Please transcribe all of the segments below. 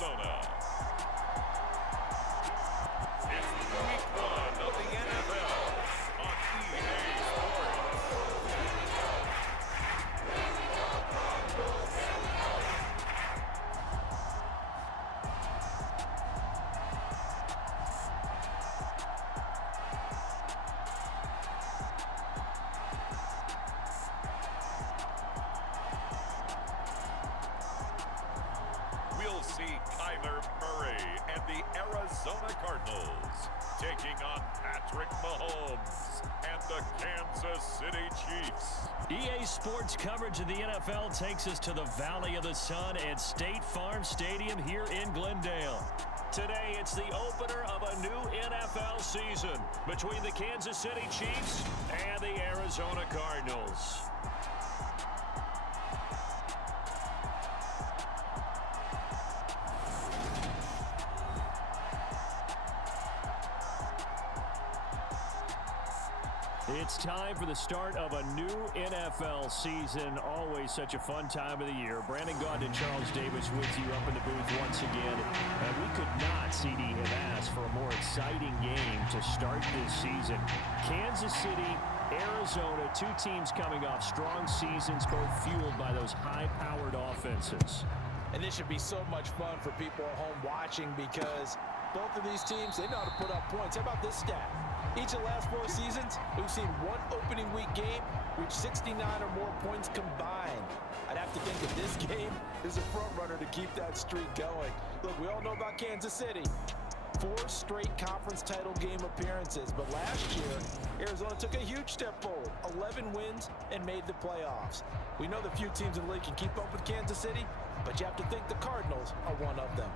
Arizona. It's week 1 of the NFL on EA Sports. We'll see Kyler Murray and the Arizona Cardinals taking on Patrick Mahomes and the Kansas City Chiefs. EA Sports coverage of the NFL takes us to the Valley of the Sun at State Farm Stadium here in Glendale. Today, it's the opener of a new NFL season between the Kansas City Chiefs and the Arizona Cardinals. It's time for the start of a new NFL season. Always such a fun time of the year. Brandon Gaudin and Charles Davis with you up in the booth once again. And we could not, CD, have asked for a more exciting game to start this season. Kansas City, Arizona, two teams coming off strong seasons, both fueled by those high-powered offenses. And this should be so much fun for people at home watching because both of these teams, they know how to put up points. How about this stat? Each of the last 4 seasons, we've seen one opening week game reach 69 or more points combined. I'd have to think that this game is a front runner to keep that streak going. Look, we all know about Kansas City. 4 straight conference title game appearances, but last year, Arizona took a huge step forward, 11 wins and made the playoffs. We know the few teams in the league can keep up with Kansas City, but you have to think the Cardinals are one of them.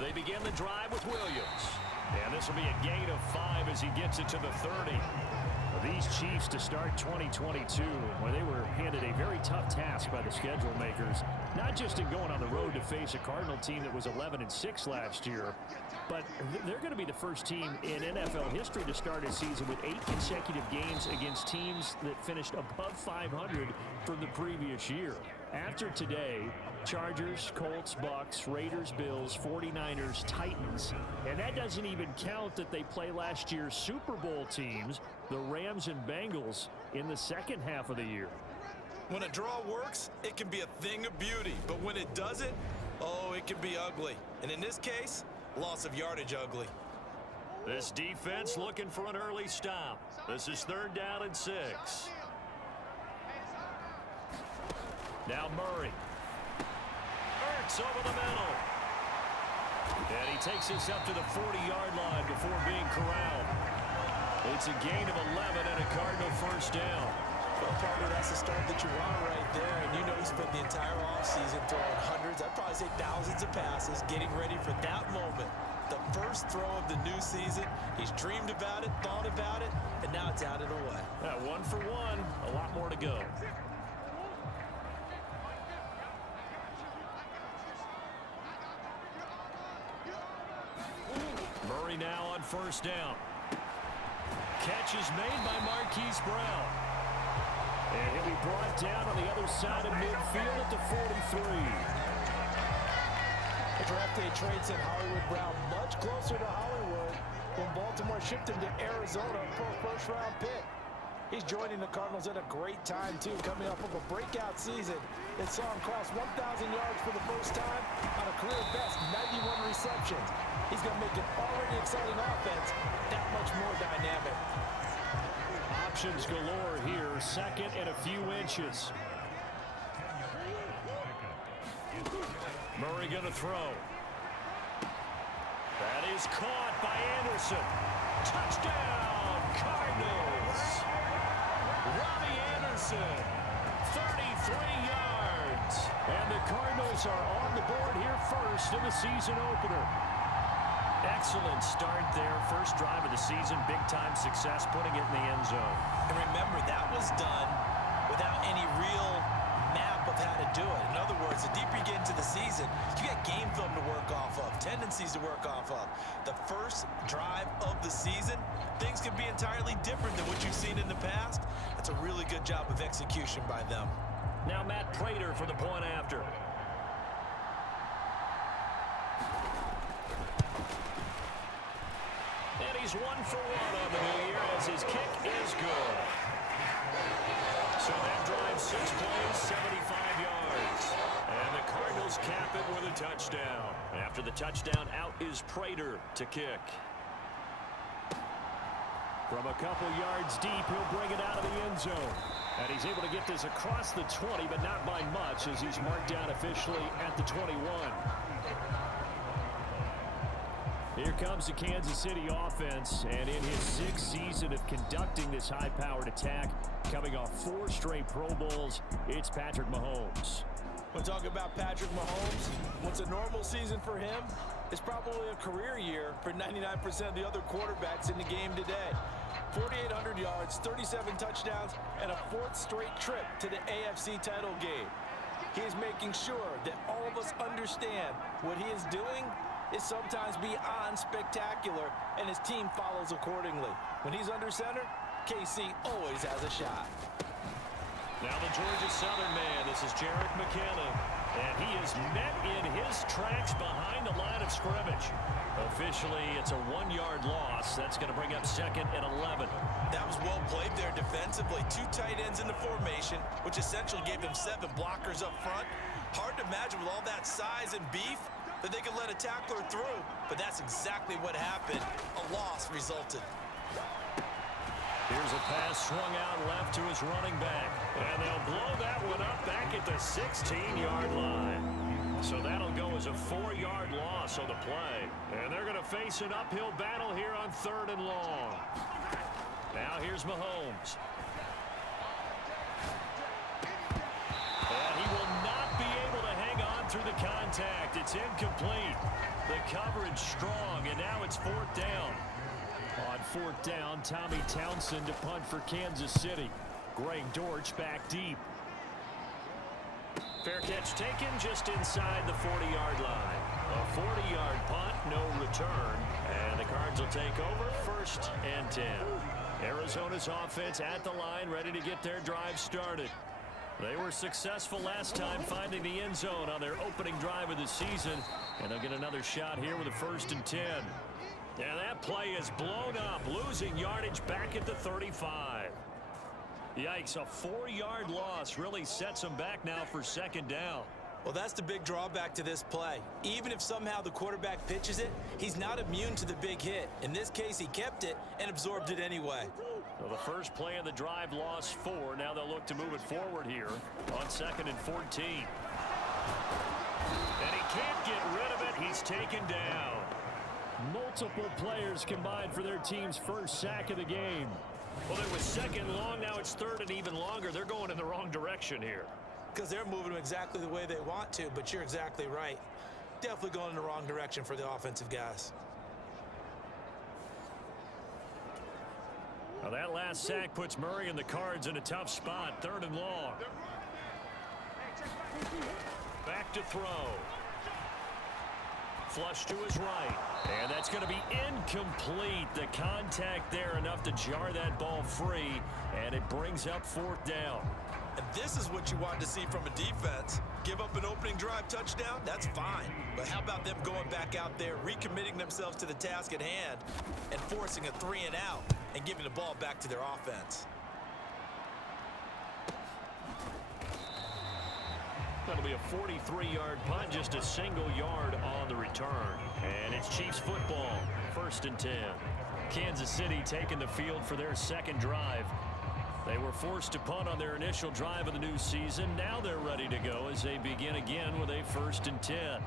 They begin the drive with Williams. And this will be a gain of 5 as he gets it to the 30. These Chiefs to start 2022, where they were handed a very tough task by the schedule makers, not just in going on the road to face a Cardinal team that was 11-6 last year, but they're going to be the first team in NFL history to start a season with 8 consecutive games against teams that finished above 500 from the previous year. After today, Chargers, Colts, Bucks, Raiders, Bills, 49ers, Titans, and that doesn't even count that they play last year's Super Bowl teams, the Rams and Bengals, in the second half of the year. When a draw works, it can be a thing of beauty, but when it doesn't, oh, it can be ugly. And in this case, loss of yardage ugly. This defense looking for an early stop. This is 3rd down and 6. Now Murray. Ertz over the middle. And he takes this up to the 40-yard line before being corralled. It's a gain of 11 and a Cardinal first down. Well, partner, that's the start that you want right there. And you know he spent the entire offseason throwing hundreds, I'd probably say thousands of passes, getting ready for that moment. The first throw of the new season. He's dreamed about it, thought about it, and now it's out of the way. 1 for 1, a lot more to go. Murray now on first down. Catch is made by Marquise Brown. And he'll be brought down on the other side of midfield at the 43. The draft day trade sent Hollywood Brown much closer to Hollywood when Baltimore shipped him to Arizona for a first-round pick. He's joining the Cardinals at a great time, too, coming off of a breakout season that saw him cross 1,000 yards for the first time on a career-best 91 receptions. He's going to make an already exciting offense that much more dynamic. Options galore here, 2nd and a few inches. Murray going to throw. That is caught by Anderson. Touchdown, Cardinals. Robbie Anderson, 33 yards. And the Cardinals are on the board here first in the season opener. Excellent start there. First drive of the season. Big-time success putting it in the end zone. And remember, that was done without any real map of how to do it. In other words, the deeper you get into the season, you got game film to work off of, tendencies to work off of. The first drive of the season, things can be entirely different than what you've seen in the past. That's a really good job of execution by them. Now Matt Prater for the point after. And he's 1 for 1 on the new year as his kick is good. So that drive 6 plays, 75 yards. And the Cardinals cap it with a touchdown. After the touchdown, out is Prater to kick. From a couple yards deep, he'll bring it out of the end zone. And he's able to get this across the 20, but not by much as he's marked down officially at the 21. Here comes the Kansas City offense, and in his 6th season of conducting this high-powered attack, coming off 4 straight Pro Bowls, it's Patrick Mahomes. When talking about Patrick Mahomes, what's a normal season for him is probably a career year for 99% of the other quarterbacks in the game today. 4,800 yards, 37 touchdowns, and a 4th straight trip to the AFC title game. He is making sure that all of us understand what he is doing is sometimes beyond spectacular, and his team follows accordingly. When he's under center, KC always has a shot. Now the Georgia Southern man, this is Jerick McKinnon, and he is met in his tracks behind the line of scrimmage. Officially, it's a 1-yard loss. That's going to bring up 2nd and 11. That was well played there defensively. 2 tight ends in the formation, which essentially gave them 7 blockers up front. Hard to imagine with all that size and beef that they could let a tackler through, but that's exactly what happened. A loss resulted. Here's a pass swung out left to his running back. And they'll blow that one up back at the 16-yard line. So that'll go as a 4-yard loss on the play. And they're going to face an uphill battle here on 3rd and long. Now here's Mahomes. And he will not be able to hang on through the contact. It's incomplete. The coverage strong, and now it's 4th down. On 4th down, Tommy Townsend to punt for Kansas City. Greg Dortch back deep. Fair catch taken just inside the 40-yard line. A 40-yard punt, no return. And the Cards will take over 1st and 10. Arizona's offense at the line, ready to get their drive started. They were successful last time finding the end zone on their opening drive of the season. And they'll get another shot here with a 1st and 10. And that play is blown up, losing yardage back at the 35. Yikes, a 4-yard loss really sets them back now for 2nd down. Well, that's the big drawback to this play. Even if somehow the quarterback pitches it, he's not immune to the big hit. In this case, he kept it and absorbed it anyway. Well, the first play of the drive lost 4. Now they'll look to move it forward here on 2nd and 14. And he can't get rid of it. He's taken down. Multiple players combined for their team's 1st sack of the game. Well, it was 2nd long. Now it's 3rd and even longer. They're going in the wrong direction here. Because they're moving them exactly the way they want to, but you're exactly right. Definitely going in the wrong direction for the offensive guys. Now that last sack puts Murray and the Cards in a tough spot. 3rd and long. Back to throw. Flush to his right. And that's going to be incomplete. The contact there enough to jar that ball free. And it brings up 4th down. And this is what you want to see from a defense. Give up an opening drive touchdown, that's fine. But how about them going back out there, recommitting themselves to the task at hand, and forcing a 3 and out, and giving the ball back to their offense. That'll be a 43-yard punt, just a single yard on the return. And it's Chiefs football, 1st and 10. Kansas City taking the field for their 2nd drive. They were forced to punt on their initial drive of the new season. Now they're ready to go as they begin again with a 1st and 10.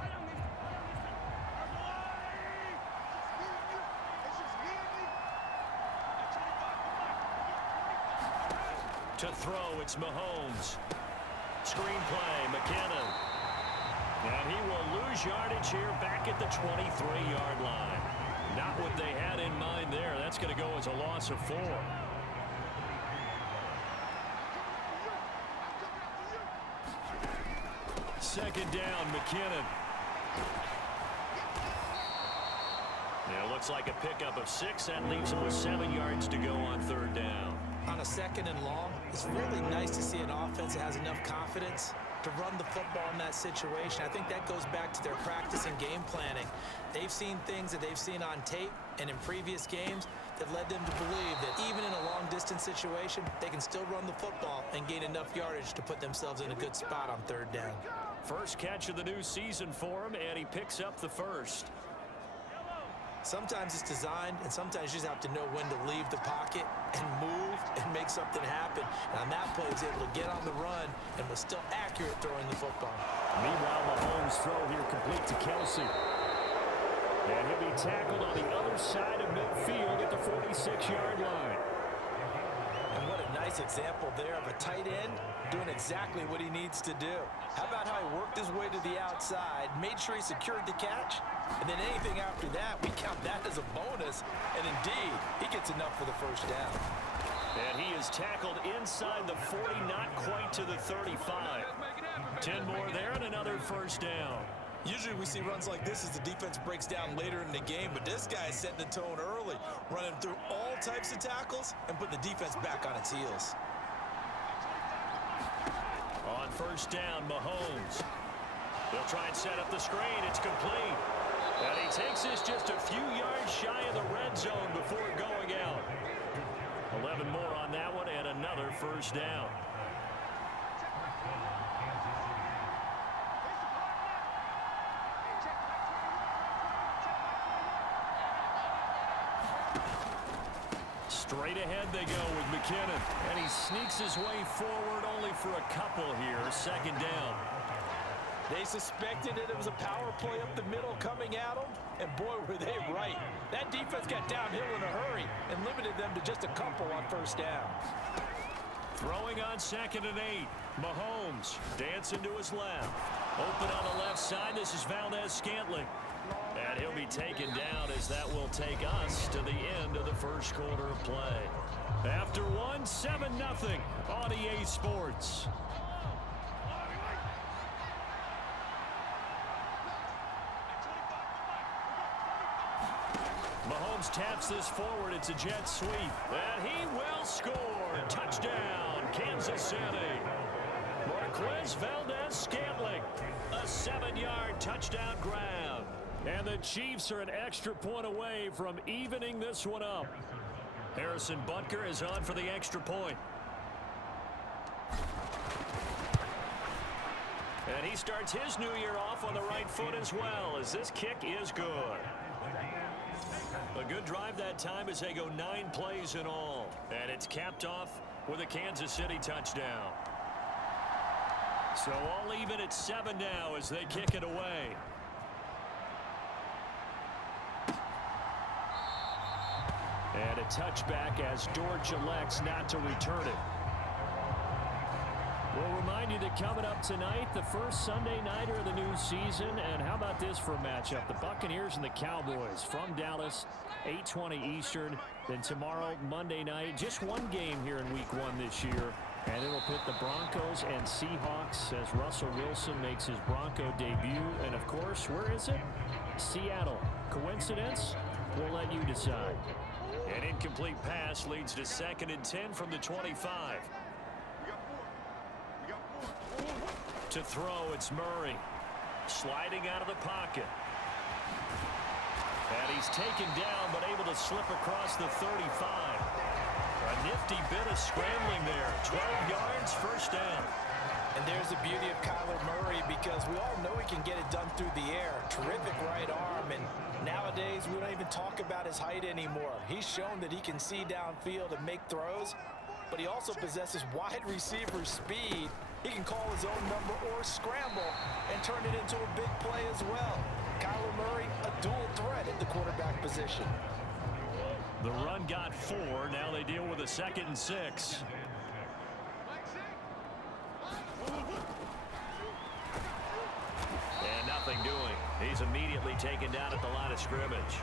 To throw, it's Mahomes. Screenplay, McKinnon. And he will lose yardage here back at the 23-yard line. Not what they had in mind there. That's going to go as a loss of 4. Second down, McKinnon. Now it looks like a pickup of 6. That leaves him with 7 yards to go on 3rd down. on a 2nd and long, it's really nice to see an offense that has enough confidence to run the football in that situation. I think that goes back to their practice and game planning. They've seen things that they've seen on tape and in previous games that led them to believe that even in a long-distance situation, they can still run the football and gain enough yardage to put themselves in a good spot on 3rd down. First catch of the new season for him, and he picks up the first. Sometimes it's designed, and sometimes you just have to know when to leave the pocket and move and make something happen. And on that play, he was able to get on the run and was still accurate throwing the football. Meanwhile, Mahomes' throw here complete to Kelsey. And he'll be tackled on the other side of midfield at the 46-yard line. And what a nice example there of a tight end doing exactly what he needs to do. How about how he worked his way to the outside, made sure he secured the catch, and then anything after that, we count that as a bonus. And indeed, he gets enough for the first down. And he is tackled inside the 40, not quite to the 35. 10 more there and another first down. Usually we see runs like this as the defense breaks down later in the game, but this guy is setting the tone early, running through all types of tackles and putting the defense back on its heels. On first down, Mahomes. They'll try and set up the screen. It's complete. And he takes this just a few yards shy of the red zone before going out. 11 more on that one and another first down. Straight ahead they go with McKinnon. And he sneaks his way forward only for a couple here. 2nd down. They suspected that it was a power play up the middle coming at them, and boy, were they right. That defense got downhill in a hurry and limited them to just a couple on first down. Throwing on 2nd and 8. Mahomes dancing to his left. Open on the left side. This is Valdez-Scantling. And he'll be taken down as that will take us to the end of the first quarter of play. After one, 7-0 on EA Sports. Mahomes taps this forward. It's a jet sweep. And he will score. Touchdown, Kansas City. Marquez Valdez-Scantling. A 7-yard touchdown grab. And the Chiefs are an extra point away from evening this one up. Harrison Butker is on for the extra point. And he starts his new year off on the right foot as well, as this kick is good. A good drive that time as they go 9 plays in all. And it's capped off with a Kansas City touchdown. So all even at 7 now as they kick it away. And a touchback as Dortch elects not to return it. We'll remind you that coming up tonight, the first Sunday nighter of the new season. And how about this for a matchup? The Buccaneers and the Cowboys from Dallas, 8:20 Eastern. Then tomorrow, Monday night, just one game here in week 1 this year. And it'll pit the Broncos and Seahawks as Russell Wilson makes his Bronco debut. And, of course, where is it? Seattle. Coincidence? We'll let you decide. An incomplete pass leads to 2nd and 10 from the 25. To throw, it's Murray. Sliding out of the pocket. And he's taken down, but able to slip across the 35. A nifty bit of scrambling there. 12 yards, first down. And there's the beauty of Kyler Murray, because we all know he can get it done through the air. Terrific right arm, and nowadays we don't even talk about his height anymore. He's shown that he can see downfield and make throws, but he also possesses wide receiver speed. He can call his own number or scramble and turn it into a big play as well. Kyler Murray, a dual threat at the quarterback position. The run got 4. Now they deal with a 2nd and 6. And nothing doing. He's immediately taken down at the line of scrimmage.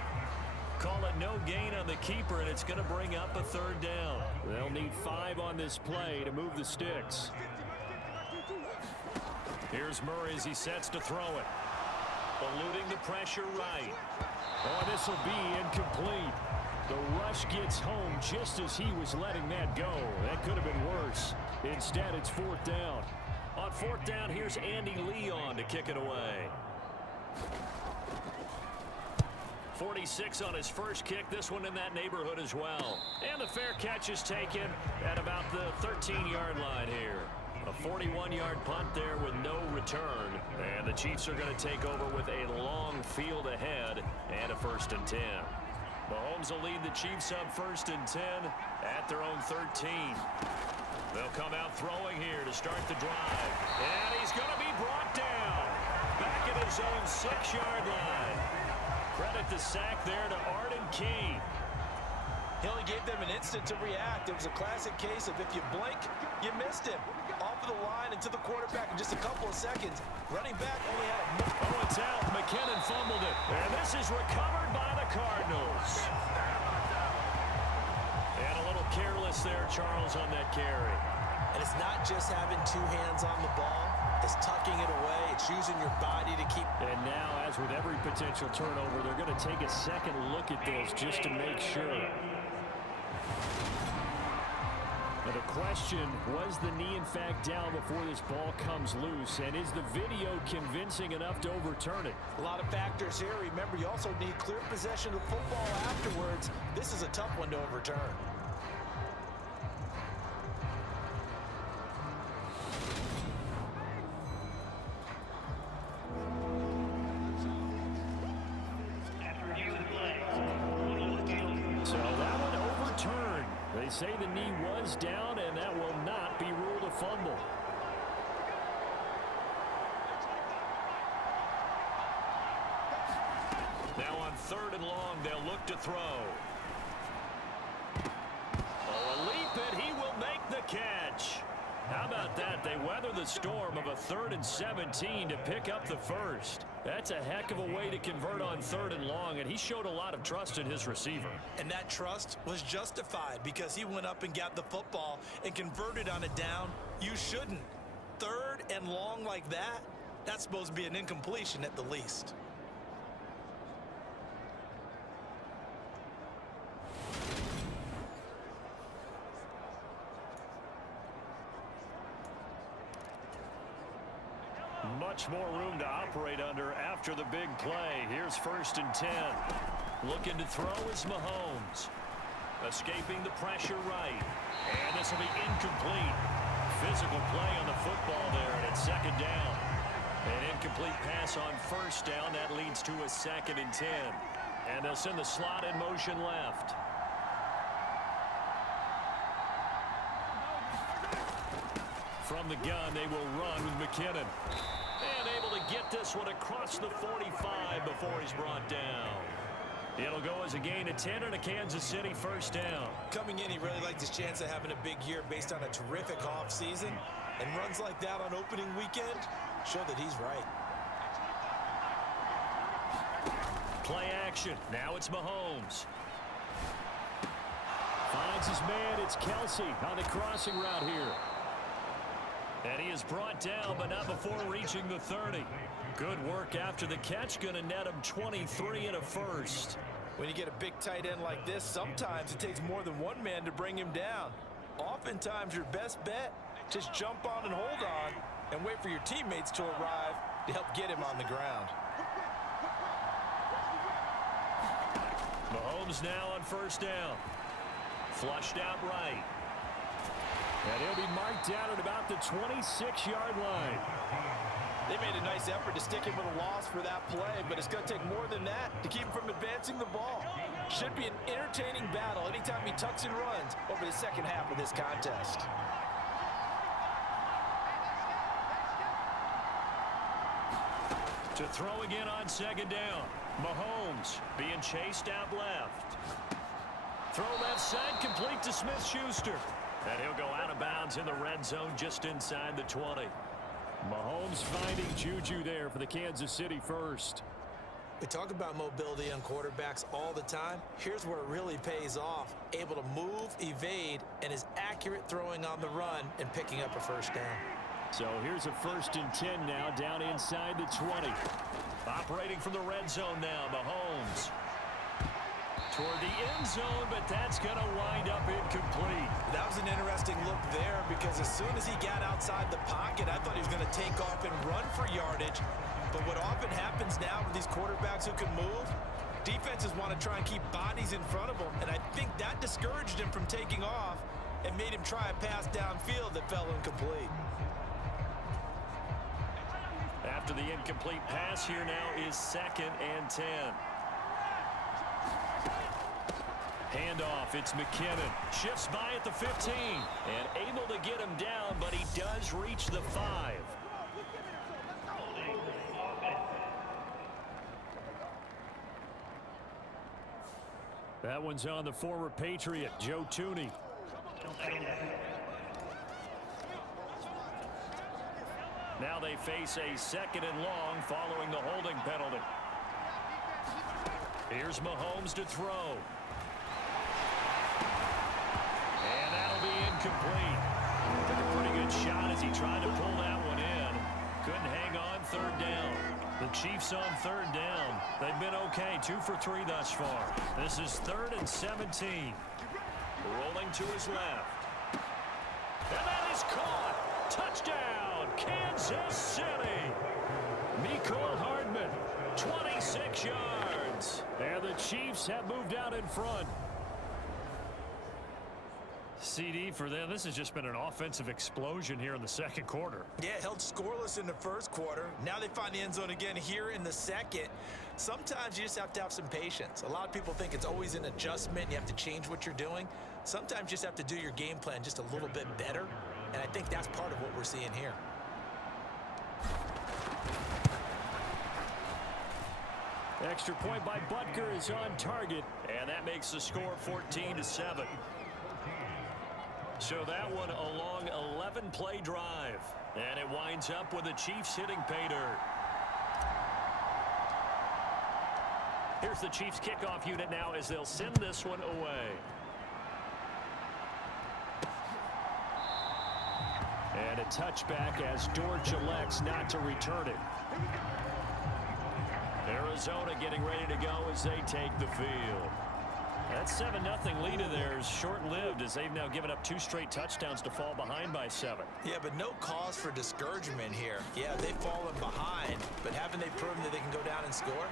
Call it no gain on the keeper, and it's going to bring up a 3rd down. They'll need 5 on this play to move the sticks. Here's Murray as he sets to throw it. Eluding the pressure right. Oh, this will be incomplete. The rush gets home just as he was letting that go. That could have been worse. Instead, it's 4th down. On 4th down, here's Andy Leon to kick it away. 46 on his first kick. This one in that neighborhood as well. And the fair catch is taken at about the 13-yard line here. A 41-yard punt there with no return. And the Chiefs are going to take over with a long field ahead and a 1st and 10. Mahomes will lead the Chiefs up 1st and 10 at their own 13. They'll come out throwing here to start the drive. And he's going to be brought down back at his own 6-yard line. Credit the sack there to Arden Key. He only gave them an instant to react. It was a classic case of if you blink, you missed him. Off of the line and to the quarterback in just a couple of seconds. Running back only had a... Oh, it's out. McKinnon fumbled it. And this is recovered by the Cardinals. And a little careless there, Charles, on that carry. And it's not just having 2 hands on the ball. It's tucking it away. It's using your body to keep... And now, as with every potential turnover, they're going to take a second look at this just to make sure. Now the question, was the knee in fact down before this ball comes loose? And is the video convincing enough to overturn it? A lot of factors here. Remember, you also need clear possession of the football afterwards. This is a tough one to overturn. So that one overturned. They say the knee was down, and that will not be ruled a fumble. Now on 3rd and long, they'll look to throw. Oh, a leap, and he will make the catch. How about that? They weather the storm of a 3rd and 17 to pick up the first. That's a heck of a way to convert on 3rd and long, and he showed a lot of trust in his receiver. And that trust was justified because he went up and got the football and converted on a down. You shouldn't. 3rd and long like that, that's supposed to be an incompletion at the least. Much more room to operate under after the big play. Here's 1st and 10. Looking to throw is Mahomes. Escaping the pressure right. And this will be incomplete. Physical play on the football there, and it's 2nd down. An incomplete pass on 1st down. That leads to a 2nd and 10. And they'll send the slot in motion left. From the gun, they will run with McKinnon. And able to get this one across the 45 before he's brought down. It'll go as a gain of 10 and a Kansas City 1st down. Coming in, he really liked his chance of having a big year based on a terrific offseason. And runs like that on opening weekend show that he's right. Play action. Now it's Mahomes. Finds his man. It's Kelsey on the crossing route here. And he is brought down, but not before reaching the 30. Good work after the catch. Going to net him 23 and a first. When you get a big tight end like this, sometimes it takes more than one man to bring him down. Oftentimes, your best bet, just jump on and hold on and wait for your teammates to arrive to help get him on the ground. Mahomes now on 1st down. Flushed out right. And he'll be marked down at about the 26-yard line. They made a nice effort to stick him with a loss for that play, but it's going to take more than that to keep him from advancing the ball. Should be an entertaining battle anytime he tucks and runs over the 2nd half of this contest. To throw again on 2nd down. Mahomes being chased out left. Throw left side, complete to Smith-Schuster. And he'll go out of bounds in the red zone just inside the 20. Mahomes finding Juju there for the Kansas City 1st. We talk about mobility on quarterbacks all the time. Here's where it really pays off. Able to move, evade, and is accurate throwing on the run and picking up a 1st down. So here's a 1st and 10 now down inside the 20. Operating from the red zone now, Mahomes. toward the end zone, but that's going to wind up incomplete. That was an interesting look there because as soon as he got outside the pocket, I thought he was going to take off and run for yardage. But what often happens now with these quarterbacks who can move, defenses want to try and keep bodies in front of them, and I think that discouraged him from taking off and made him try a pass downfield that fell incomplete. After the incomplete pass, here now is 2nd and 10. Handoff, it's McKinnon. Shifts by at the 15 and able to get him down, but he does reach the 5. That one's on the former Patriot, Joe Tooney. Now they face a 2nd and long following the holding penalty. Here's Mahomes to throw. And that'll be incomplete. Took a pretty good shot as he tried to pull that one in. Couldn't hang on 3rd down. The Chiefs on 3rd down. They've been okay, 2 for 3 thus far. This is 3rd and 17. Rolling to his left. And that is caught. Touchdown, Kansas City. Mecole Hardman, 26 yards. And the Chiefs have moved out in front. CD for them. This has just been an offensive explosion here in the 2nd quarter. Yeah, held scoreless in the 1st quarter. Now they find the end zone again here in the 2nd. Sometimes you just have to have some patience. A lot of people think it's always an adjustment. You have to change what you're doing. Sometimes you just have to do your game plan just a little bit better. And I think that's part of what we're seeing here. Extra point by Butker is on target, and that makes the score 14-7. So that one a long 11-play drive, and it winds up with the Chiefs hitting pay dirt. Here's the Chiefs kickoff unit now as they'll send this one away. And a touchback as Dortch elects not to return it. Arizona getting ready to go as they take the field. That 7-0 lead of theirs short-lived as they've now given up 2 straight touchdowns to fall behind by 7. Yeah, but no cause for discouragement here. Yeah, they've fallen behind, but haven't they proven that they can go down and score?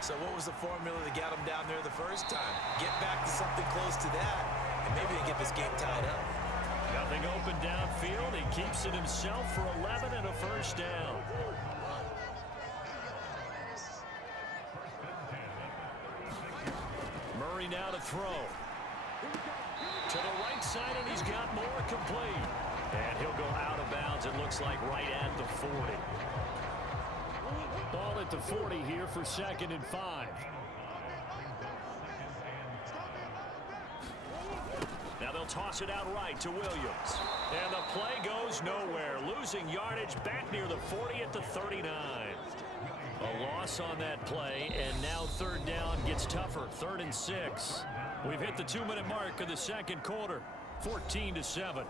So what was the formula that got them down there the first time? Get back to something close to that, and maybe they get this game tied up. Nothing open downfield. He keeps it himself for 11 and a 1st down. Murray now to throw. To the right side, and he's got more complete. And he'll go out of bounds, it looks like, right at the 40. Ball at the 40 here for 2nd and 5. Now they'll toss it out right to Williams. And the play goes nowhere. Losing yardage back near the 40 at the 39. A loss on that play, and now 3rd down gets tougher. 3rd and 6. We've hit the 2-minute mark of the 2nd quarter. 14-7.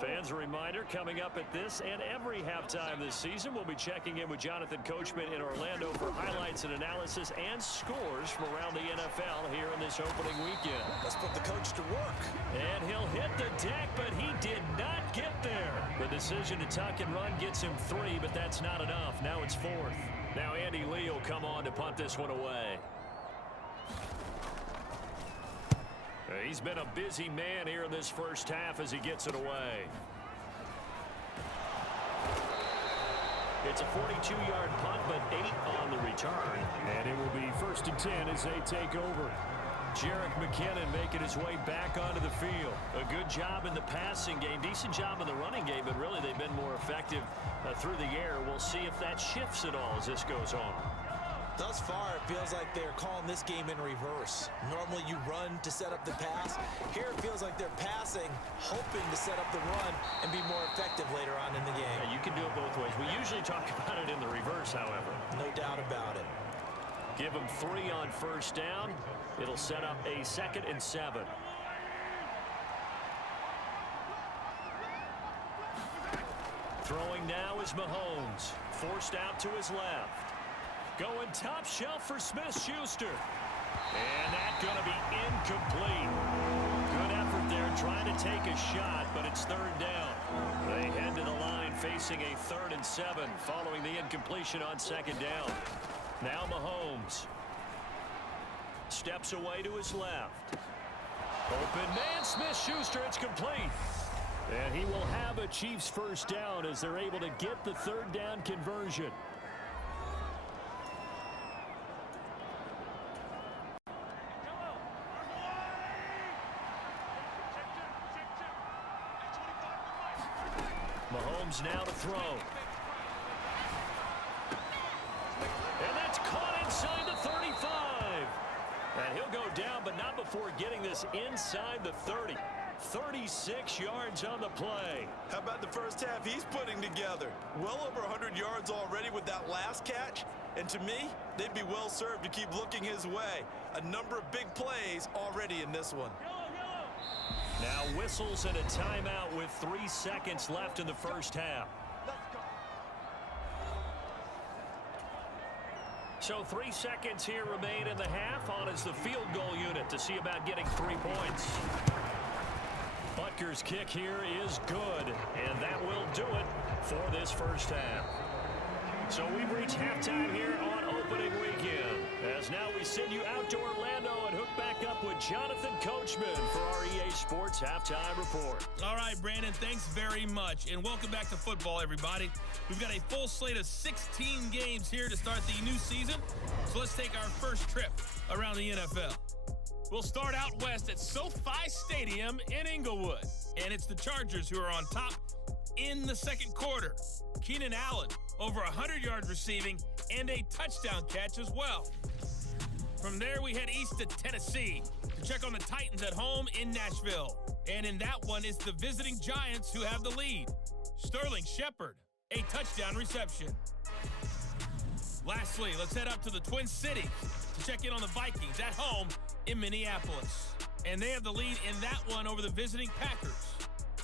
Fans, a reminder, coming up at this and every halftime this season, we'll be checking in with Jonathan Coachman in Orlando for highlights and analysis and scores from around the NFL here in this opening weekend. Let's put the coach to work. And he'll hit the deck, but he did not get there. The decision to tuck and run gets him 3, but that's not enough. Now it's 4th. Now Andy Lee will come on to punt this one away. He's been a busy man here in this first half as he gets it away. It's a 42-yard punt, but 8 on the return. And it will be 1st and 10 as they take over. Jerick McKinnon making his way back onto the field. A good job in the passing game, decent job in the running game, but really they've been more effective through the air. We'll see if that shifts at all as this goes on. Thus far, it feels like they're calling this game in reverse. Normally you run to set up the pass. Here it feels like they're passing, hoping to set up the run and be more effective later on in the game. Yeah, you can do it both ways. We usually talk about it in the reverse, however. No doubt about it. Give them 3 on 1st down. It'll set up a 2nd and 7. Throwing now is Mahomes. Forced out to his left. Going top shelf for Smith-Schuster. And that's going to be incomplete. Good effort there trying to take a shot, but it's third down. They head to the line facing a 3rd and 7 following the incompletion on second down. Now Mahomes steps away to his left. Open man, Smith-Schuster, it's complete. And he will have a Chiefs first down as they're able to get the 3rd down conversion. Mahomes now to throw. And that's caught inside the 35. And he'll go down, but not before getting this inside the 30. 36 yards on the play. How about the first half he's putting together? Well over 100 yards already with that last catch. And to me, they'd be well served to keep looking his way. A number of big plays already in this one. Now whistles and a timeout with 3 seconds left in the first half. So 3 seconds here remain in the half. On is the field goal unit to see about getting 3 points. Butker's kick here is good, and that will do it for this first half. So we've reached halftime here on opening weekend. As now we send you out to Orlando and hook back up with Jonathan Coachman for our EA Sports Halftime Report. All right, Brandon, thanks very much. And welcome back to football, everybody. We've got a full slate of 16 games here to start the new season. So let's take our first trip around the NFL. We'll start out west at SoFi Stadium in Inglewood. And it's the Chargers who are on top in the second quarter. Keenan Allen, over 100 yards receiving and a touchdown catch as well. From there, we head east to Tennessee to check on the Titans at home in Nashville. And in that one, it's the visiting Giants who have the lead. Sterling Shepard, a touchdown reception. Lastly, let's head up to the Twin Cities to check in on the Vikings at home in Minneapolis. And they have the lead in that one over the visiting Packers.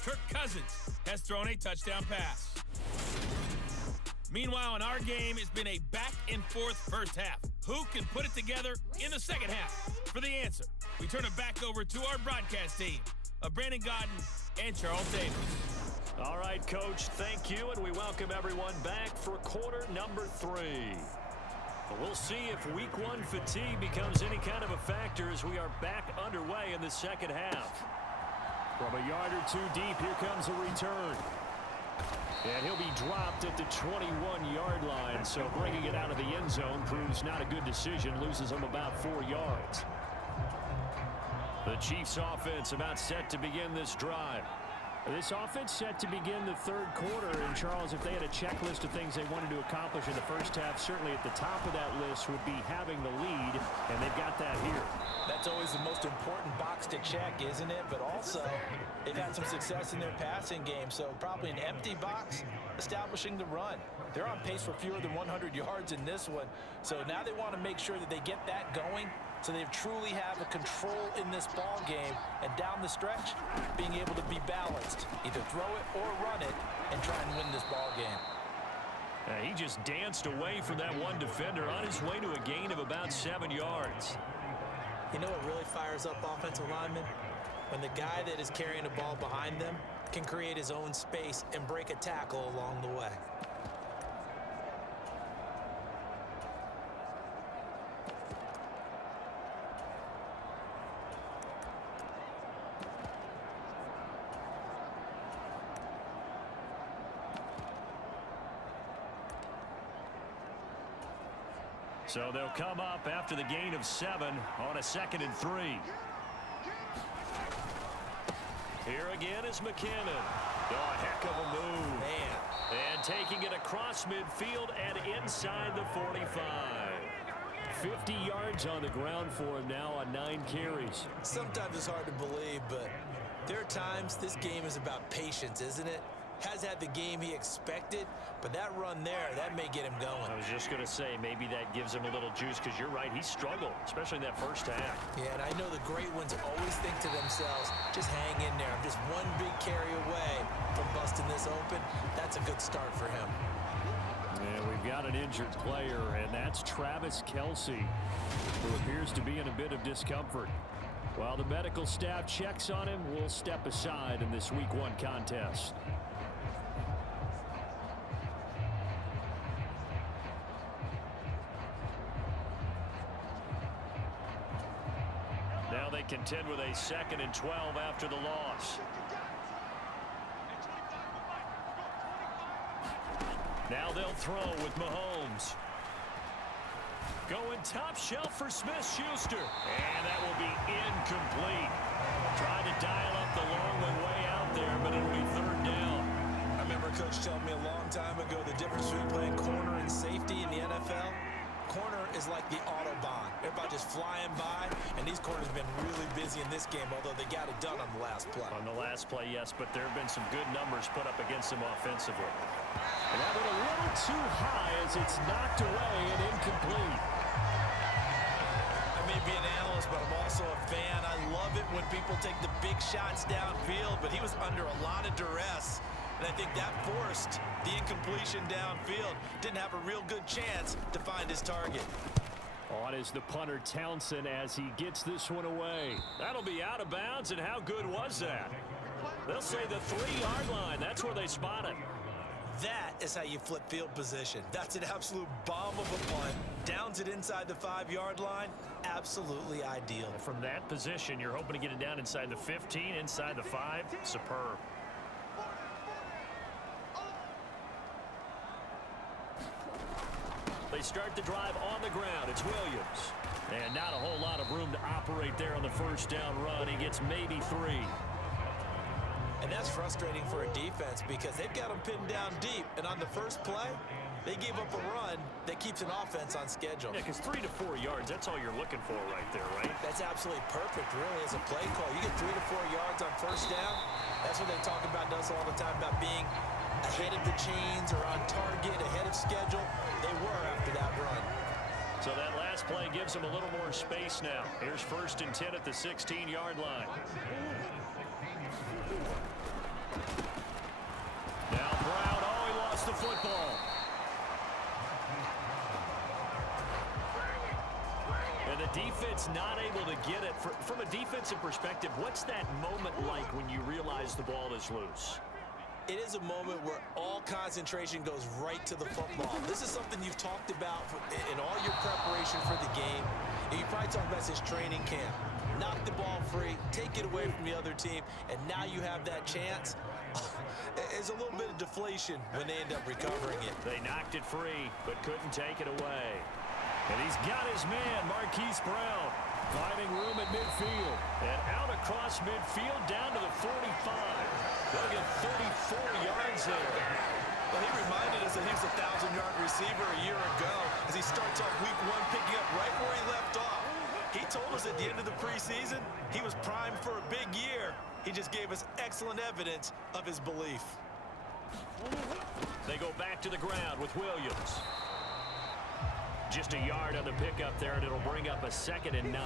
Kirk Cousins has thrown a touchdown pass. Meanwhile, in our game, it's been a back-and-forth first half. Who can put it together in the second half? For the answer, we turn it back over to our broadcast team of Brandon Gaudin and Charles Davis. All right, Coach, thank you, and we welcome everyone back for quarter number 3. We'll see if week 1 fatigue becomes any kind of a factor as we are back underway in the second half. From a yard or 2 deep, here comes a return. And he'll be dropped at the 21-yard line, so bringing it out of the end zone proves not a good decision, loses him about 4 yards. The Chiefs offense about set to begin this drive. This offense set to begin the third quarter, and Charles, if they had a checklist of things they wanted to accomplish in the first half, certainly at the top of that list would be having the lead, and they've got that here. That's always the most important box to check, isn't it? But also, they've had some success in their passing game, so probably an empty box establishing the run. They're on pace for fewer than 100 yards in this one, so now they want to make sure that they get that going so they truly have a control in this ball game, and down the stretch, being able to be balanced, either throw it or run it, and try and win this ball game. He just danced away from that one defender on his way to a gain of about 7 yards. You know what really fires up offensive linemen? When the guy that is carrying the ball behind them can create his own space and break a tackle along the way. So they'll come up after the gain of 7 on a 2nd and 3. Here again is McKinnon. Oh, a heck of a move. Man. And taking it across midfield and inside the 45. 50 yards on the ground for him now on 9 carries. Sometimes it's hard to believe, but there are times this game is about patience, isn't it? Has had the game he expected, but that run there, that may get him going. I was just going to say, maybe that gives him a little juice, because you're right, he struggled, especially in that first half. Yeah, and I know the great ones always think to themselves, just hang in there. I'm just one big carry away from busting this open. That's a good start for him. And we've got an injured player, and that's Travis Kelce. who appears to be in a bit of discomfort. While the medical staff checks on him, we'll step aside in this Week 1 contest. Now they contend with a 2nd and 12 after the loss. Now they'll throw with Mahomes. Going top shelf for Smith-Schuster. And that will be incomplete. Trying to dial up the long way out there, but it'll be 3rd down. I remember Coach telling me a long time ago the difference between playing corner and safety in the NFL. Corner is like the Autobahn. Everybody just flying by, and these corners have been really busy in this game, although they got it done on the last play. On the last play, yes, but there have been some good numbers put up against them offensively. And that went a little too high as it's knocked away and incomplete. I may be an analyst, but I'm also a fan. I love it when people take the big shots downfield, but he was under a lot of duress. And I think that forced the incompletion downfield. Didn't have a real good chance to find his target. On is the punter Townsend as he gets this one away. That'll be out of bounds, and how good was that? They'll say the 3-yard line. That's where they spot it. That is how you flip field position. That's an absolute bomb of a punt. Downs it inside the 5-yard line. Absolutely ideal. From that position, you're hoping to get it down inside the 15, inside the 5. Superb. They start the drive on the ground. It's Williams. And not a whole lot of room to operate there on the 1st down run. He gets maybe 3. And that's frustrating for a defense because they've got them pinned down deep. And on the first play, they gave up a run that keeps an offense on schedule. Yeah, because 3 to 4 yards, that's all you're looking for right there, right? That's absolutely perfect, really, as a play call. You get 3 to 4 yards on 1st down. That's what they talk about us all the time, about being ahead of the chains or on target, ahead of schedule. They were after that run. So that last play gives them a little more space now. Here's 1st and 10 at the 16-yard line. Now Brown, he lost the football. And the defense not able to get it. From a defensive perspective, what's that moment like when you realize the ball is loose? It is a moment where all concentration goes right to the football. This is something you've talked about in all your preparation for the game. And you probably talked about since training camp. Knock the ball free, take it away from the other team, and now you have that chance. There's a little bit of deflation when they end up recovering it. They knocked it free, but couldn't take it away. And he's got his man, Marquise Brown, finding room at midfield. And out across midfield down to the 45. They'll get 34 yards there. Well, he reminded us that he was a 1,000-yard receiver a year ago as he starts off Week 1 picking up right where he left off. He told us at the end of the preseason he was primed for a big year. He just gave us excellent evidence of his belief. They go back to the ground with Williams. Just a yard on the pickup there, and it'll bring up a 2nd and 9.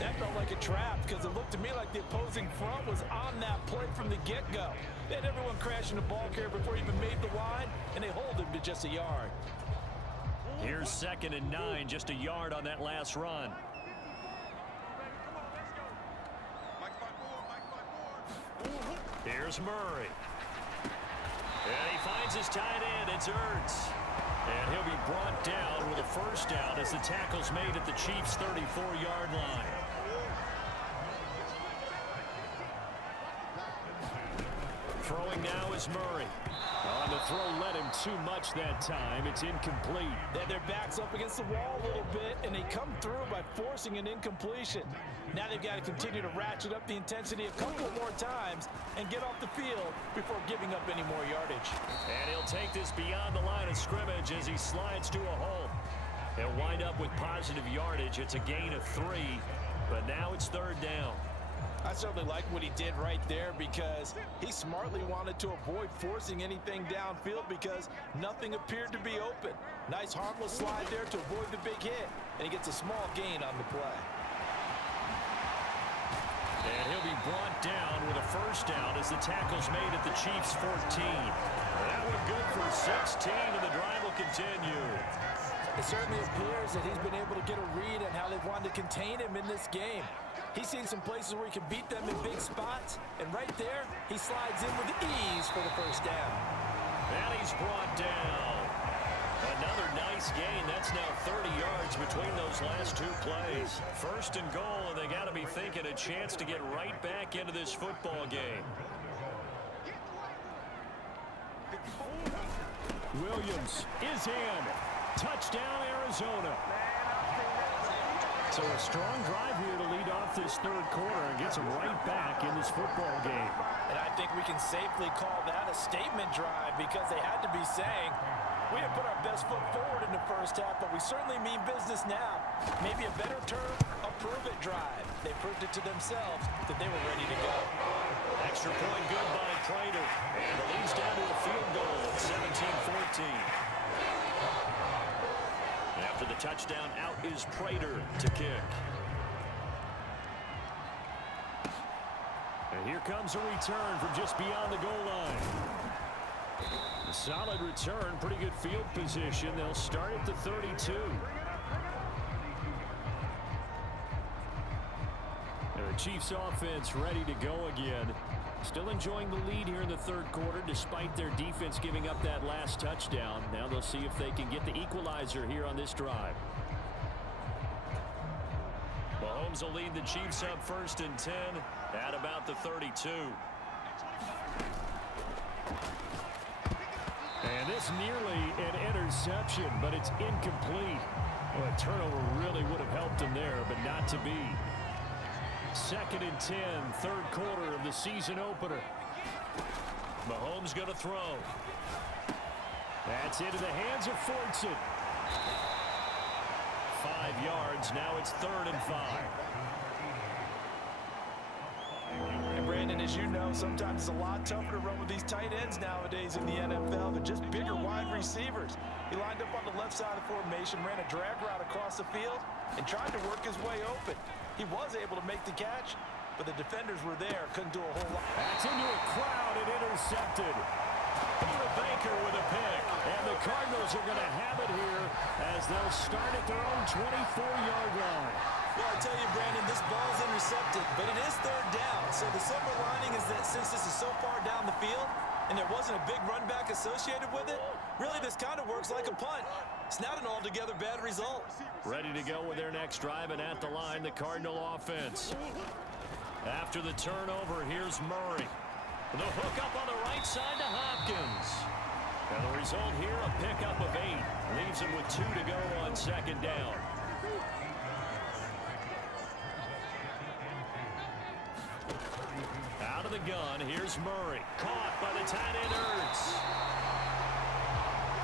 That felt like a trap because it looked to me like the opposing front was on that play from the get-go. They had everyone crashing the ball carrier before he even made the line, and they hold him to just a yard. Here's 2nd and 9, just a yard on that last run. Here's Murray. And he finds his tight end. It's Ertz. And he'll be brought down with a 1st down as the tackle's made at the Chiefs' 34-yard line. Throwing now is Murray. On the throw, led him too much that time. It's incomplete. Their back's up against the wall a little bit, and they come through by forcing an incompletion. Now they've got to continue to ratchet up the intensity a couple more times and get off the field before giving up any more yardage. And he'll take this beyond the line of scrimmage as he slides to a hole. He'll wind up with positive yardage. It's a gain of 3, but now it's 3rd down. I certainly like what he did right there because he smartly wanted to avoid forcing anything downfield because nothing appeared to be open. Nice harmless slide there to avoid the big hit, and he gets a small gain on the play. And he'll be brought down with a 1st down as the tackle's made at the Chiefs' 14. That one good for 16, and the drive will continue. It certainly appears that he's been able to get a read on how they've wanted to contain him in this game. He's seen some places where he can beat them in big spots, and right there, he slides in with ease for the first down. And he's brought down. Another nice gain. That's now 30 yards between those last two plays. First and goal, and they got to be thinking a chance to get right back into this football game. Williams is in. Touchdown, Arizona. So a strong drive here to lead off this third quarter and gets them right back in this football game. And I think we can safely call that a statement drive because they had to be saying, we didn't put our best foot forward in the first half, but we certainly mean business now. Maybe a better term, a prove-it drive. They proved it to themselves that they were ready to go. Extra point good by Prater. And the lead's down to a field goal at 17-14. After the touchdown, out is Prater to kick. And here comes a return from just beyond the goal line. A solid return, pretty good field position. They'll start at the 32. And the Chiefs offense ready to go again. Still enjoying the lead here in the third quarter despite their defense giving up that last touchdown. Now they'll see if they can get the equalizer here on this drive. Mahomes will lead the Chiefs up 1st and 10 at about the 32. And this nearly an interception, but it's incomplete. Well, a turnover really would have helped him there, but not to be. 2nd and 10, third quarter of the season opener. Mahomes going to throw. That's into the hands of Fortson. 5 yards. Now it's 3rd and 5. And Brandon, as you know, sometimes it's a lot tougher to run with these tight ends nowadays in the NFL. They're just bigger wide receivers. He lined up on the left side of the formation, ran a drag route across the field, and tried to work his way open. He was able to make the catch, but the defenders were there, couldn't do a whole lot. That's into a crowd and intercepted. Buda Baker with a pick, and the Cardinals are going to have it here as they'll start at their own 24-yard line. Well, I tell you, Brandon, this ball's intercepted, but it is 3rd down. So the silver lining is that since this is so far down the field and there wasn't a big run back associated with it, really this kind of works like a punt. It's not an altogether bad result. Ready to go with their next drive, and at the line, the Cardinal offense. After the turnover, here's Murray. The hook up on the right side to Hopkins. And the result here, a pickup of 8. Leaves him with 2 to go on 2nd down. Out of the gun, here's Murray. Caught by the tight end Ertz.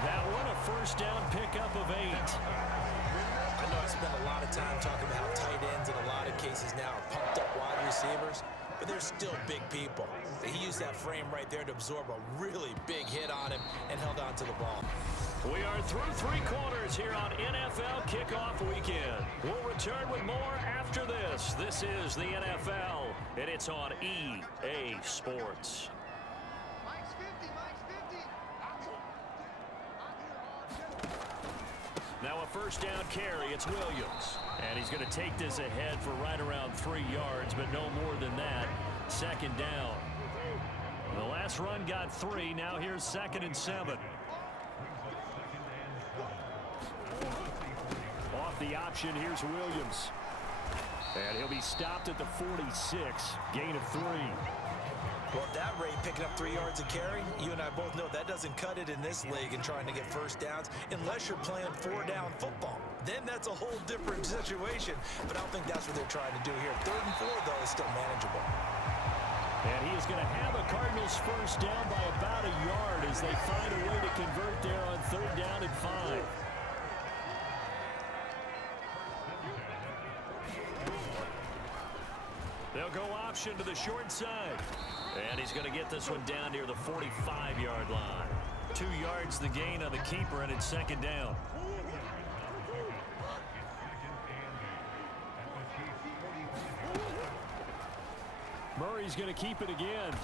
That one, a 1st down pickup of 8. I know I spent a lot of time talking about how tight ends in a lot of cases now are pumped up wide receivers, but they're still big people. He used that frame right there to absorb a really big hit on him and held on to the ball. We are through 3 quarters here on NFL Kickoff Weekend. We'll return with more after this. This is the NFL, and it's on EA Sports. Now a 1st down carry. It's Williams. And he's going to take this ahead for right around 3 yards, but no more than that. 2nd down. The last run got 3. Now here's 2nd and 7. Off the option, here's Williams. And he'll be stopped at the 46. Gain of 3. Well, at that rate, picking up 3 yards a carry, you and I both know that doesn't cut it in this league and trying to get 1st downs unless you're playing 4-down football. Then that's a whole different situation, but I don't think that's what they're trying to do here. 3rd and 4, though, is still manageable. And he is going to have a Cardinals 1st down by about a yard as they find a way to convert there on 3rd down and 5. They'll go option to the short side. And he's going to get this one down near the 45-yard line. 2 yards the gain on the keeper, and it's 2nd down. Murray's going to keep it again.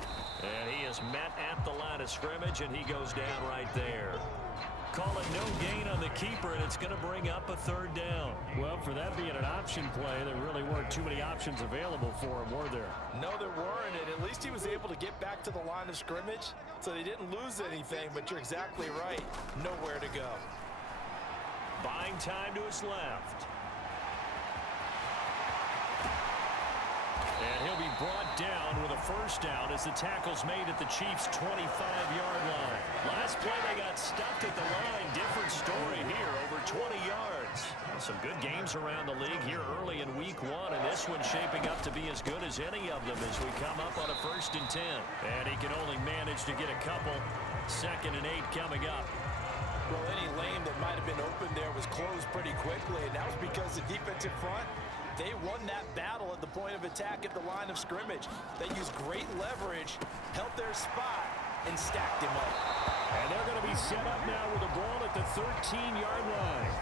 And he is met at the line of scrimmage, and he goes down right there. call it no gain on the keeper, and it's going to bring up a third down. Well, for that being an option play, there really weren't too many options available for him, were there? No, there weren't, and at least he was able to get back to the line of scrimmage, so they didn't lose anything, but you're exactly right. Nowhere to go. Buying time to his left. And he'll be brought down with a first down as the tackle's made at the Chiefs' 25-yard line. Last play, they got stuffed at the line. Different story here, over 20 yards. Some good games around the league here early in week 1, and this one's shaping up to be as good as any of them as we come up on a 1st and 10. And he can only manage to get a couple. 2nd and 8 coming up. Well, any lane that might have been open there was closed pretty quickly, and that was because the defensive front, they won that battle at the point of attack at the line of scrimmage. They used great leverage, held their spot, and stacked him up. And they're going to be set up now with the ball at the 13-yard line.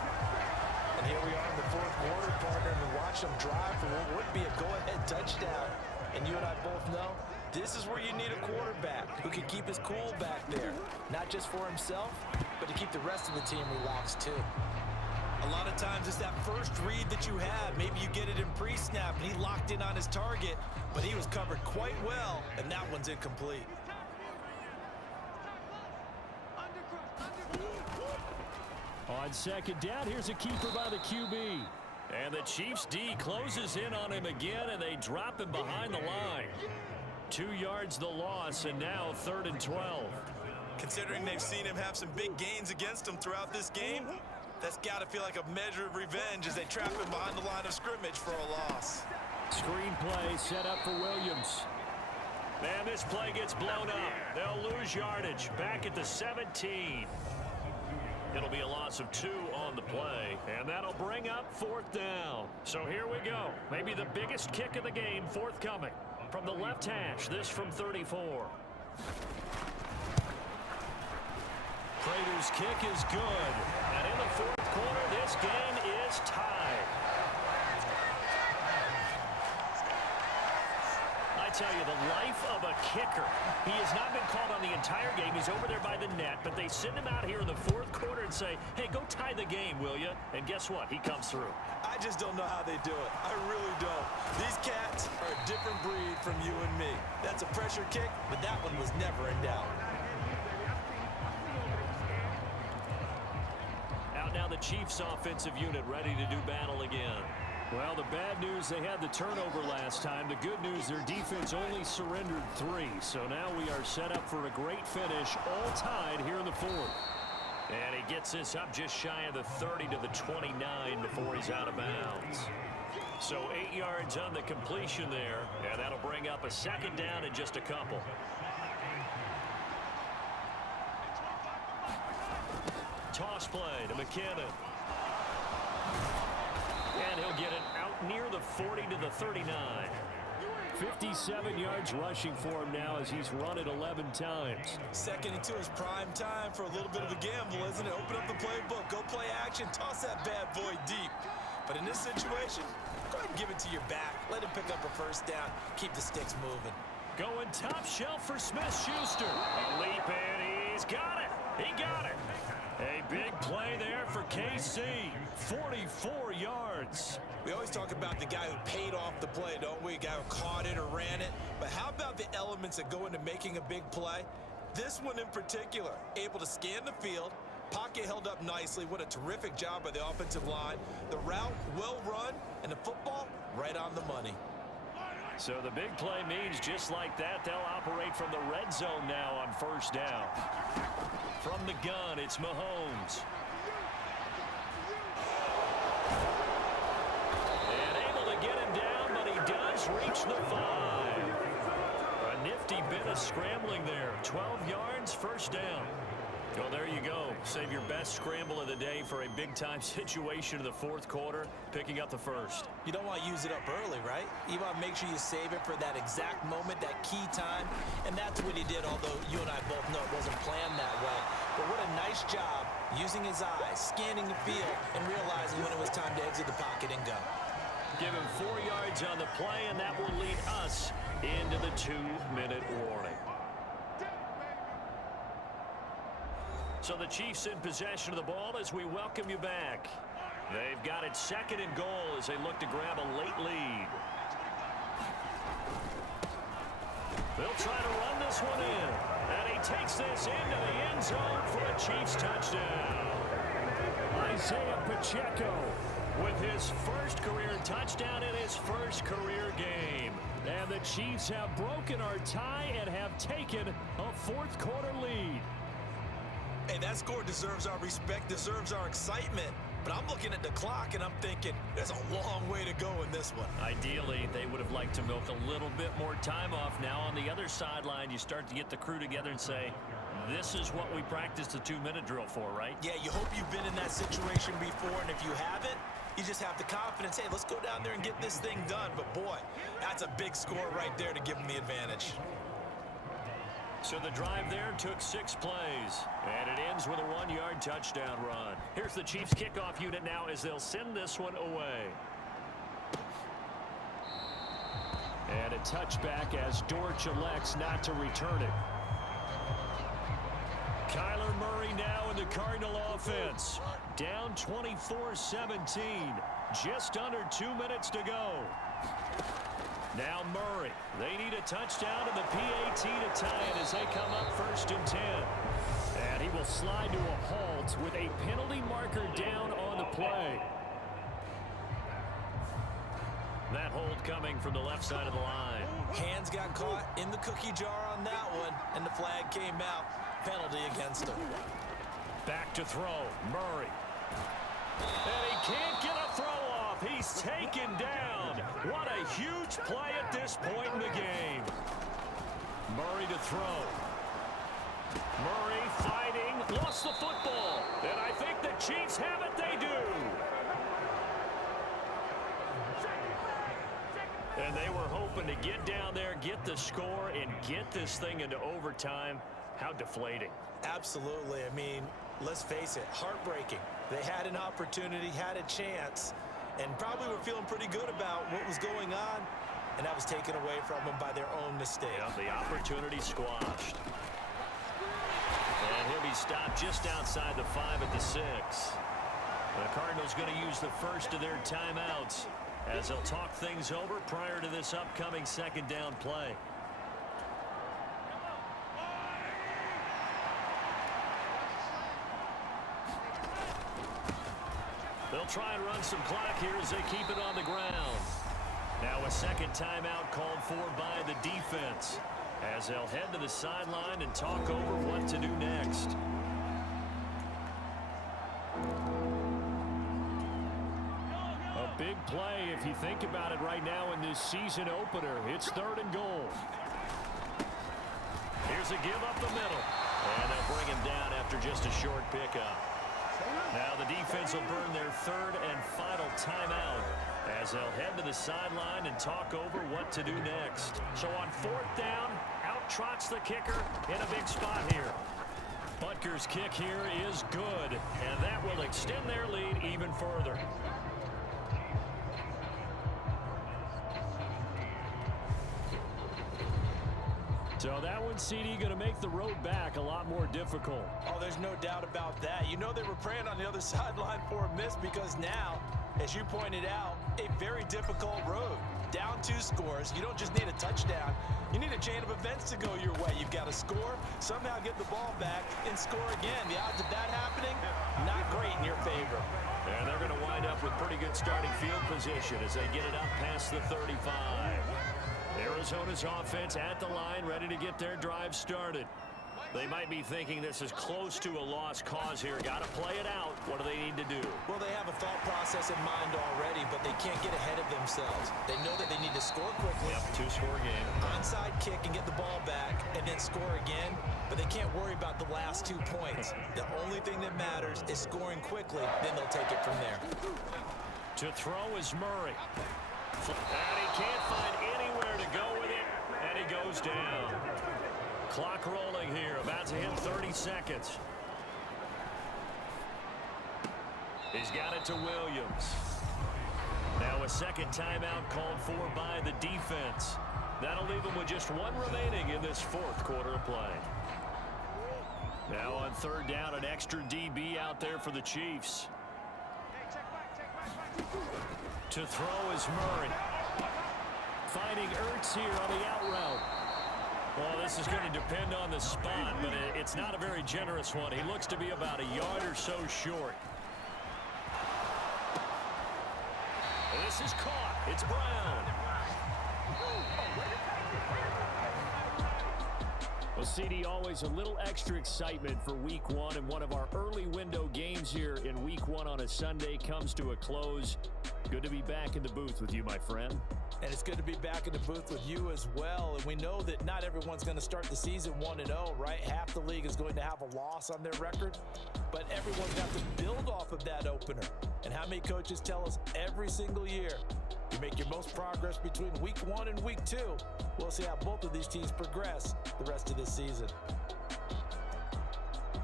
And here we are in the 4th quarter, partner, and watch them drive for what would be a go-ahead touchdown. And you and I both know this is where you need a quarterback who can keep his cool back there, not just for himself, but to keep the rest of the team relaxed too. A lot of times it's that first read that you have. Maybe you get it in pre-snap and he locked in on his target, but he was covered quite well, and that one's incomplete. On 2nd down, here's a keeper by the QB. And the Chiefs D closes in on him again, and they drop him behind the line. 2 yards the loss, and now 3rd and 12. Considering they've seen him have some big gains against him throughout this game, that's got to feel like a measure of revenge as they trap him behind the line of scrimmage for a loss. Screen play set up for Williams. And this play gets blown up. They'll lose yardage back at the 17. It'll be a loss of 2 on the play, and that'll bring up 4th down. So here we go. Maybe the biggest kick of the game forthcoming. From the left hash, this from 34. Prater's kick is good. And in the 4th quarter, this game is tied. I tell you, the life of a kicker. He has not been called on the entire game. He's over there by the net, but they send him out here in the 4th quarter and say, hey, go tie the game, will you? And guess what? He comes through. I just don't know how they do it. I really don't. These cats are a different breed from you and me. That's a pressure kick, but that one was never in doubt. Out now the Chiefs offensive unit ready to do battle again. Well, the bad news, they had the turnover last time. The good news, their defense only surrendered 3. So now we are set up for a great finish, all tied here in the 4th. And he gets this up just shy of the 30 to the 29 before he's out of bounds. So 8 yards on the completion there, and that'll bring up a 2nd down in just a couple. Toss play to McKinnon. And he'll get it out near the 40 to the 39. 57 yards rushing for him now as he's run it 11 times. Second into his prime time for a little bit of a gamble, isn't it? Open up the playbook, go play action, toss that bad boy deep. But in this situation, go ahead and give it to your back. Let him pick up a first down, keep the sticks moving. Going top shelf for Smith-Schuster. A leap in, he's got it. He got it. A big play there for KC. 44 yards. We always talk about the guy who paid off the play, don't we? A guy who caught it or ran it. But how about the elements that go into making a big play? This one in particular, able to scan the field, pocket held up nicely. What a terrific job by the offensive line. The route well run, and the football right on the money. So the big play means just like that, they'll operate from the red zone now on first down. From the gun, it's Mahomes. And able to get him down, but he does reach the 5. A nifty bit of scrambling there. 12 yards, first down. Well, there you go. Save your best scramble of the day for a big-time situation in the 4th quarter, picking up the first. You don't want to use it up early, right? You want to make sure you save it for that exact moment, that key time. And that's what he did, although you and I both know it wasn't planned that way. But what a nice job using his eyes, scanning the field, and realizing when it was time to exit the pocket and go. Give him 4 yards on the play, and that will lead us into the 2-minute warning. So the Chiefs in possession of the ball as we welcome you back. They've got it 2nd and goal as they look to grab a late lead. They'll try to run this one in. And he takes this into the end zone for a Chiefs touchdown. Isaiah Pacheco with his first career touchdown in his first career game. And the Chiefs have broken our tie and have taken a 4th quarter lead. Hey, that score deserves our respect, deserves our excitement. But I'm looking at the clock, and I'm thinking there's a long way to go in this one. Ideally, they would have liked to milk a little bit more time off. Now on the other sideline, you start to get the crew together and say, this is what we practiced the 2-minute drill for, right? Yeah, you hope you've been in that situation before, and if you haven't, you just have the confidence, hey, let's go down there and get this thing done. But, boy, that's a big score right there to give them the advantage. So the drive there took 6 plays, and it ends with a 1-yard touchdown run. Here's the Chiefs kickoff unit now as they'll send this one away. And a touchback as Dortch elects not to return it. Kyler Murray now in the Cardinal offense. Down 24-17. Just under 2 minutes to go. Now Murray. They need a touchdown and the PAT to tie it as they come up 1st and 10. And he will slide to a halt with a penalty marker down on the play. That hold coming from the left side of the line. Hands got caught in the cookie jar on that one, and the flag came out. Penalty against him. Back to throw. Murray. And he can't get a throw off. He's taken down. What a huge play at this point in the game. Murray to throw. Murray fighting. Lost the football. And I think the Chiefs have it. They do. And they were hoping to get down there, get the score, and get this thing into overtime. How deflating. Absolutely. I mean, let's face it, heartbreaking. They had an opportunity, had a chance, and probably were feeling pretty good about what was going on, and that was taken away from them by their own mistake. Yeah, the opportunity squashed. And he'll be stopped just outside the 5 at the 6. The Cardinals going to use the first of their timeouts as they'll talk things over prior to this upcoming 2nd down play. They'll try and run some clock here as they keep it on the ground. Now a 2nd timeout called for by the defense as they'll head to the sideline and talk over what to do next. A big play if you think about it right now in this season opener. It's 3rd and goal. Here's a give up the middle. And they'll bring him down after just a short pickup. Now the defense will burn their 3rd and final timeout as they'll head to the sideline and talk over what to do next. So on 4th down, out trots the kicker in a big spot here. Butker's kick here is good, and that will extend their lead even further. So that one, CD, going to make the road back a lot more difficult. Oh, there's no doubt about that. You know they were praying on the other sideline for a miss because now, as you pointed out, a very difficult road. Down 2 scores. You don't just need a touchdown. You need a chain of events to go your way. You've got to score, somehow get the ball back, and score again. The odds of that happening, not great in your favor. And they're going to wind up with pretty good starting field position as they get it up past the 35. Arizona's offense at the line, ready to get their drive started. They might be thinking this is close to a lost cause here. Got to play it out. What do they need to do? Well, they have a thought process in mind already, but they can't get ahead of themselves. They know that they need to score quickly. Yep, 2-score game. Onside kick and get the ball back and then score again, but they can't worry about the last 2 points. The only thing that matters is scoring quickly, then they'll take it from there. To throw is Murray. And he can't find anywhere to go with it, and he goes down. Clock rolling here, about to hit 30 seconds. He's got it to Williams. Now a 2nd timeout called for by the defense. That'll leave him with just 1 remaining in this 4th quarter of play. Now on third down, an extra DB out there for the Chiefs. To throw is Murray. Finding Ertz here on the out route. Well, this is going to depend on the spot, but it's not a very generous one. He looks to be about a yard or so short. This is caught. It's Brown. Well, CD, always a little extra excitement for Week 1, and one of our early window games here in Week 1 on a Sunday comes to a close. Good to be back in the booth with you, my friend. And it's good to be back in the booth with you as well. And we know that not everyone's going to start the season 1-0, right? Half the league is going to have a loss on their record. But everyone's got to build off of that opener. And how many coaches tell us every single year, you make your most progress between Week 1 and Week 2. We'll see how both of these teams progress the rest of this season.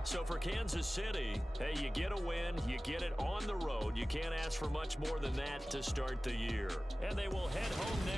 So for Kansas City, hey, you get a win, you get it on the road. You can't ask for much more than that to start the year. And they will head home next